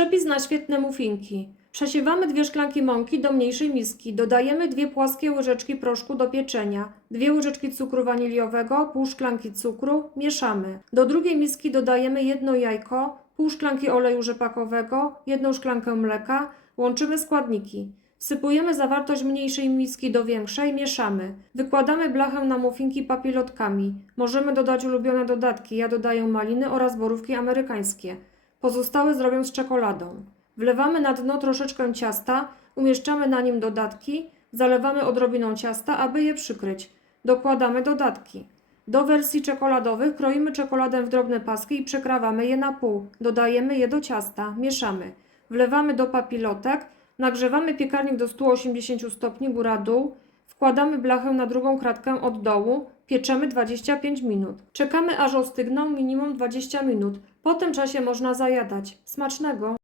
Przepis na świetne muffinki. Przesiewamy dwie szklanki mąki do mniejszej miski. Dodajemy dwie płaskie łyżeczki proszku do pieczenia, dwie łyżeczki cukru waniliowego, pół szklanki cukru, mieszamy. Do drugiej miski dodajemy jedno jajko, pół szklanki oleju rzepakowego, jedną szklankę mleka, łączymy składniki. Wsypujemy zawartość mniejszej miski do większej, mieszamy. Wykładamy blachę na muffinki papilotkami. Możemy dodać ulubione dodatki. Ja dodaję maliny oraz borówki amerykańskie. Pozostałe zrobię z czekoladą. Wlewamy na dno troszeczkę ciasta, umieszczamy na nim dodatki, zalewamy odrobiną ciasta, aby je przykryć. Dokładamy dodatki. Do wersji czekoladowych kroimy czekoladę w drobne paski i przekrawamy je na pół. Dodajemy je do ciasta, mieszamy. Wlewamy do papilotek, nagrzewamy piekarnik do 180 stopni góra-dół, wkładamy blachę na drugą kratkę od dołu, pieczemy 25 minut. Czekamy aż ostygną minimum 20 minut. Po tym czasie można zajadać. Smacznego!